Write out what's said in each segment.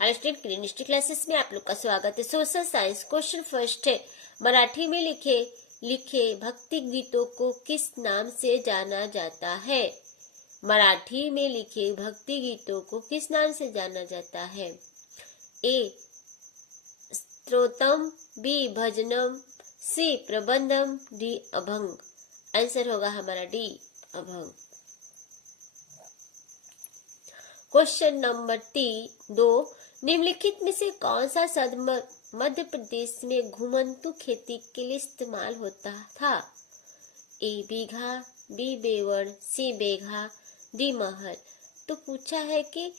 Hello student, green history classes में आप लोग का स्वागत है। सोशल साइंस क्वेश्चन फर्स्ट है, मराठी में लिखे भक्ति गीतों को किस नाम से जाना जाता है? मराठी में लिखे भक्ति गीतों को किस नाम से जाना जाता है? ए स्तोत्रम, बी भजनम, सी प्रबंधम, डी अभंग। आंसर होगा हमारा डी अभंग। क्वेश्चन नंबर 2, निम्नलिखित में से कौन सा शब्द मध्य प्रदेश में घुमंतु खेती के लिए इस्तेमाल होता था? ए बीघा, बी बेवड़, सी बेघा, डी महल। तो पूछा है कि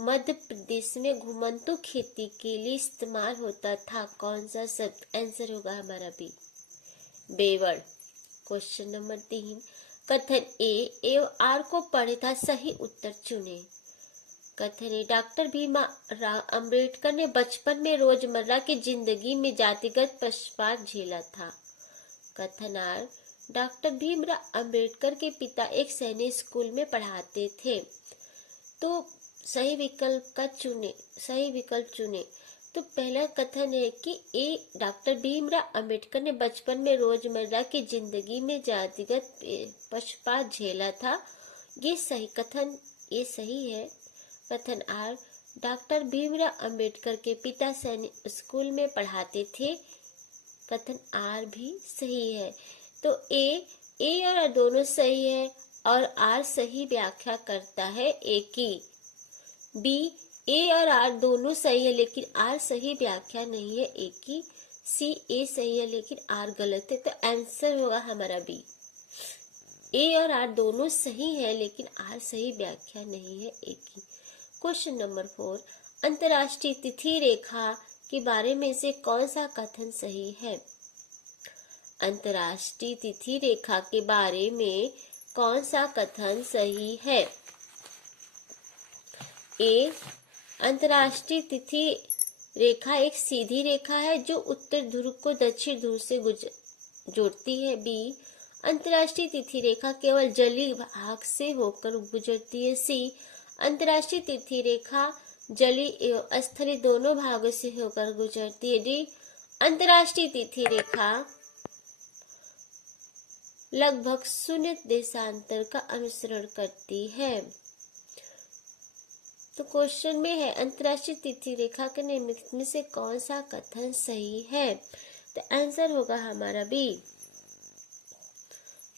मध्य प्रदेश में घुमंतु खेती के लिए इस्तेमाल होता था कौन सा शब्द? आंसर होगा हमारा बी बेवड़। क्वेश्चन नंबर 3, कथन ए एवं आर को पढ़े था सही उत्तर चुने। कथन ए डॉक्टर भीमराव अंबेडकर ने बचपन में रोजमर्रा की जिंदगी में जातिगत पक्षपात झेला था। कथन आर डॉक्टर भीमराव अंबेडकर के पिता एक सैनिक स्कूल में पढ़ाते थे। तो सही विकल्प चुने। तो पहला कथन है कि ए डॉक्टर भीमराव अंबेडकर ने बचपन में रोजमर्रा की जिंदगी में जातिगत पक्षपात झेला था। ये सही है। कथन आर डॉक्टर भीमराव अंबेडकर के पिता सैनिक स्कूल में पढ़ाते थे। कथन आर भी सही है। तो ए और आर दोनों सही है और आर सही व्याख्या करता है ए की। बी ए और आर दोनों सही है लेकिन आर सही व्याख्या नहीं है ए की। सी ए सही है लेकिन आर गलत है। तो आंसर होगा हमारा बी। ए और आर दोनों सही है लेकिन आर सही व्याख्या नहीं है ए की। क्वेश्चन नंबर 4, अंतर्राष्ट्रीय तिथि रेखा के बारे में से कौन सा कथन सही है? अंतर्राष्ट्रीय तिथि रेखा के बारे में कौन सा कथन सही है? ए अंतर्राष्ट्रीय तिथि रेखा एक सीधी रेखा है जो उत्तर ध्रुव को दक्षिण ध्रुव से जोड़ती है। बी अंतर्राष्ट्रीय तिथि रेखा केवल जलीय भाग से होकर गुजरती है। सी अंतर्राष्ट्रीय तिथि रेखा जलीय एवं स्थलीय दोनों भागों से होकर गुजरती है। डी अंतर्राष्ट्रीय तिथि रेखा लगभग शून्य देशांतर का अनुसरण करती है। तो क्वेश्चन में है अंतर्राष्ट्रीय तिथि रेखा के निम्नलिखित में से कौन सा कथन सही है? तो आंसर होगा हमारा बी।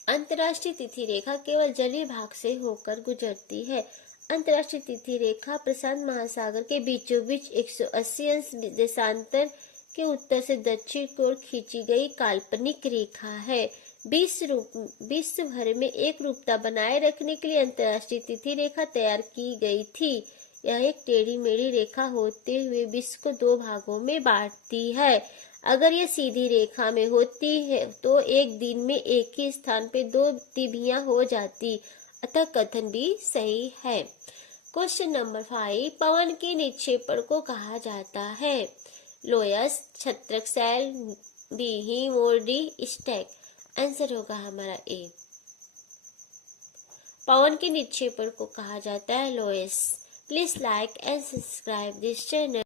अंतर्राष्ट्रीय तिथि रेखा केवल जलीय भाग से होकर गुजरती है। अंतर्राष्ट्रीय तिथि रेखा प्रशांत महासागर के बीचों बीच 180 अंश देशांतर के उत्तर से दक्षिण की ओर खींची गई काल्पनिक रेखा है। विश्व भर में एक रूपता बनाए रखने के लिए अंतर्राष्ट्रीय तिथि रेखा तैयार की गई थी। यह एक टेढ़ी मेढ़ी रेखा होते हुए विश्व को दो भागों में बांटती है। अगर यह सीधी रेखा में होती है तो एक दिन में एक ही स्थान पे दो तिथियां हो जाती, अतः कथन भी सही है। क्वेश्चन नंबर 5, पवन के निक्षेपण को कहा जाता है? लोयस, छत्रक शैल, बी हिम और डी स्टैक। आंसर होगा हमारा ए। पवन के निक्षेपण को कहा जाता है loess. Please like and subscribe this channel.